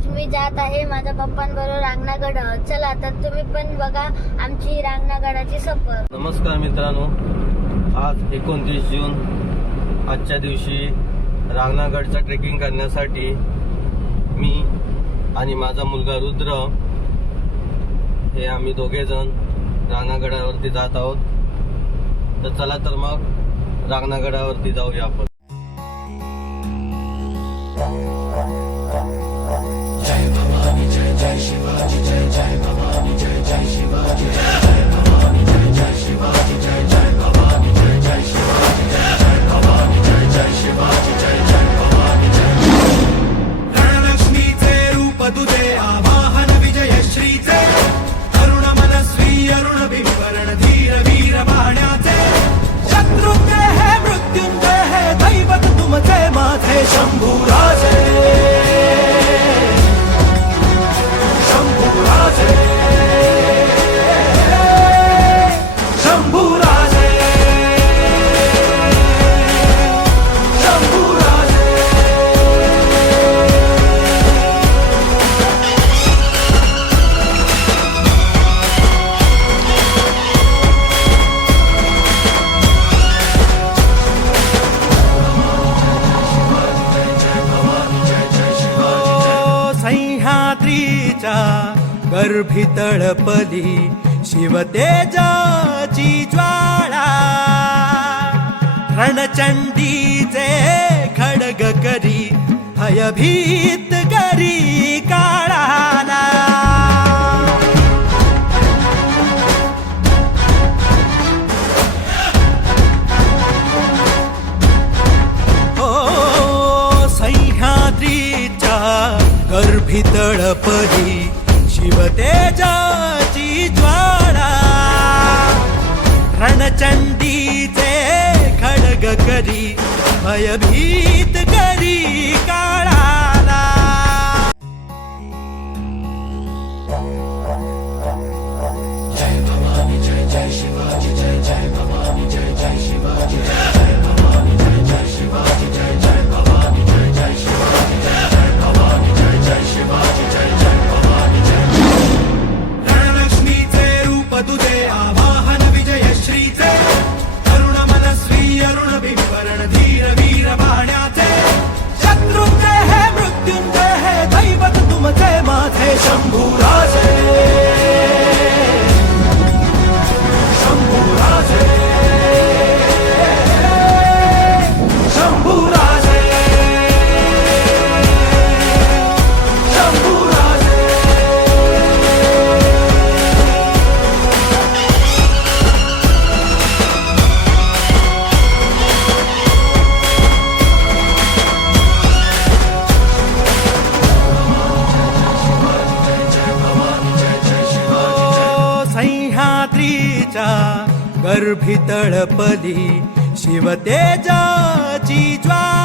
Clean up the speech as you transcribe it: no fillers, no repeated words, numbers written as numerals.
आज मी जात आहे माझ्या पप्पांबरोबर रांगणागड. चला तर तुम्ही पण बघा आमची रांगणागडाची सफर. नमस्कार मित्रांनो, आज 29 जून आजच्या दिवशी रांगणागडचा ट्रेकिंग करण्यासाठी मी आणि माझा मुलगा रुद्र हे आम्ही दोघे जण रांगणागडावरती जात आहोत. तर चला तर मग रांगणागडावरती जाऊया आपण. जय भवानी जय जय शिवाजी जय जय भवानी जय जय शिवाजी जय जय भवानी जय जय शिवाजी जय जय भवानी जय जय शिवाजी जय जय भवानी जय जय शिवाजी जय जय भवानी जय. रणलक्ष्मीचे रूप तुझे आवाहन विजयश्रीचे तरुण मनस्वी अरुण बिंबरण धीर वीर बाण्याचे शत्रुंजय हे मृत्युंजय हे दैवत तुमचे माझे शंभूराजे. गर्भी तळपली शिवतेजाची ज्वाळा रणचंडीचे खड्ग करी भयभीत करी काळाला. ओ सह्याद्रीच्या गर्भी तळपली शिवतेजाची ज्वाळा रणचंडीचे खड्ग करी भयभीत करी काळाला. जय भवानी जय जय शिवाजी जय जय भवानी जय जय शिवाजी जय जय भवानी जय जय शिवाजी जय जय भवानी जय जय शिवाजी जय जय भवानी जय जय शिवाजी जय जय भवानी जय. रणलक्ष्मीचे रूप तुझे आवाहन विजयश्रीचे तरुण मनस्वी अरुण बिंबरण धीर वीर बाण्याचे शत्रुंजय हे मृत्युंजय हे दैवत तुमचे माझे शंभूराजे. शंभूराजे शंभूराजे शंभूराजे. गर्भी तळपली शिवतेजाची ज्वाळा